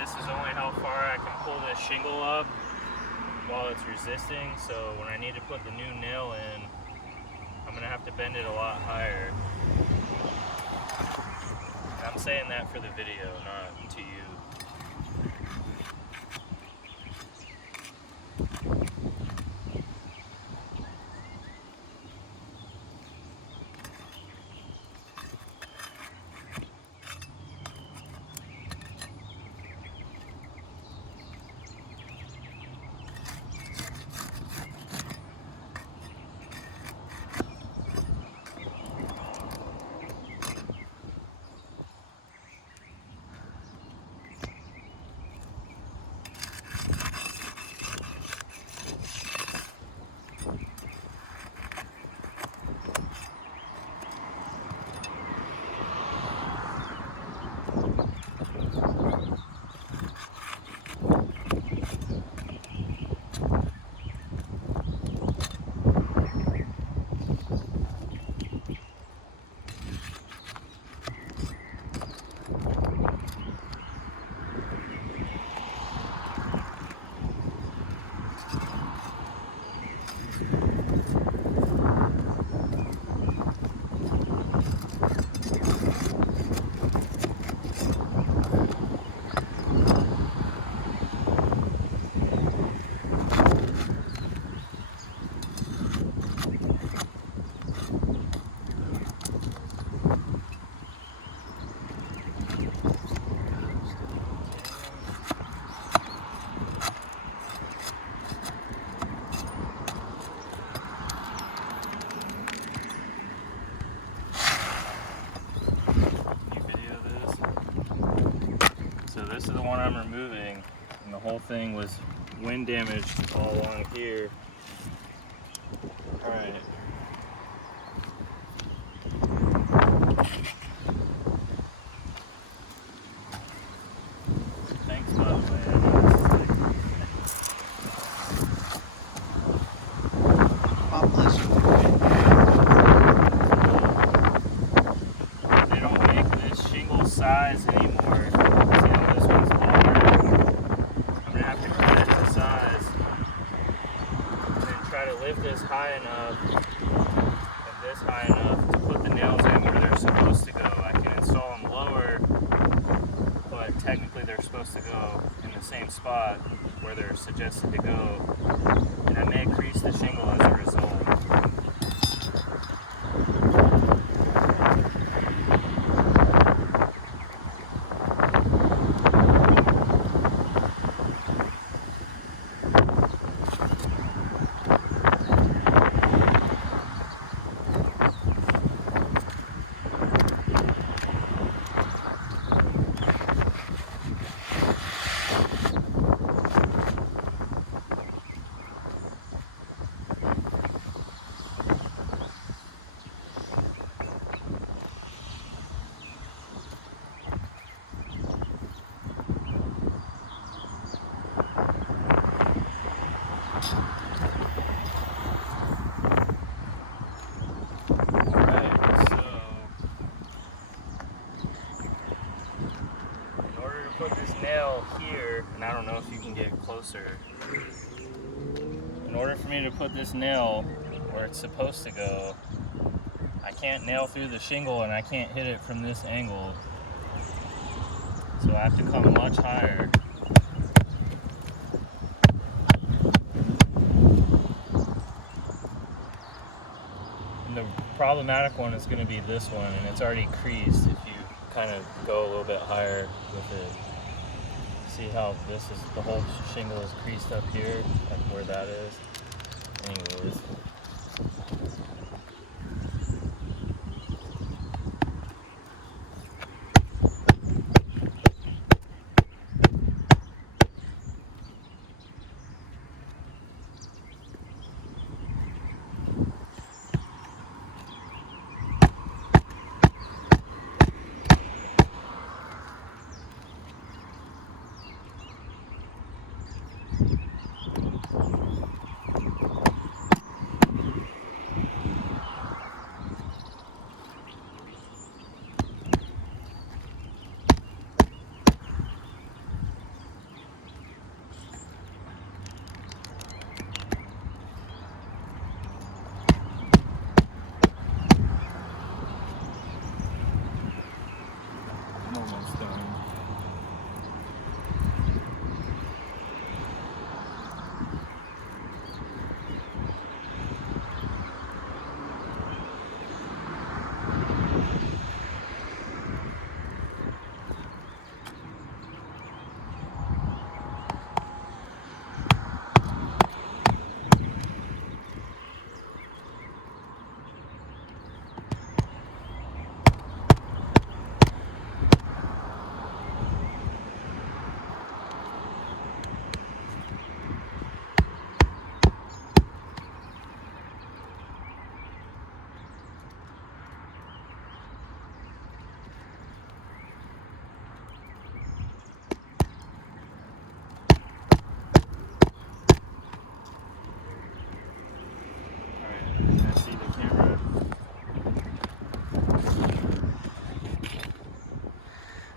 This is only how far I can pull this shingle up while it's resisting, so when I need to put the new nail in, I'm going to have to bend it a lot higher. And I'm saying that for the video, not to you. This is the one I'm removing, and the whole thing was wind damaged all along here. All right. Thanks, by the way. God bless you. They don't make this shingle size anymore. Try to lift this high enough and this high enough to put the nails in where they're supposed to go. I can install them lower, but technically they're supposed to go in the same spot where they're suggested to go, and I may increase the shingle as a result. Put this nail here, and I don't know if you can get closer. In order for me to put this nail where it's supposed to go, I can't nail through the shingle and I can't hit it from this angle. So I have to come much higher. And the problematic one is going to be this one, and it's already creased if you kind of go a little bit higher with it. See how this is, the whole shingle is creased up here, like where that is. Anyways.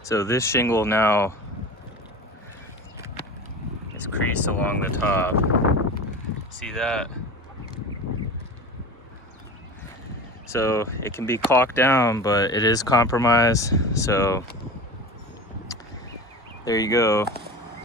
So this shingle now is creased along the top. See that? So it can be caulked down, but it is compromised. So there you go.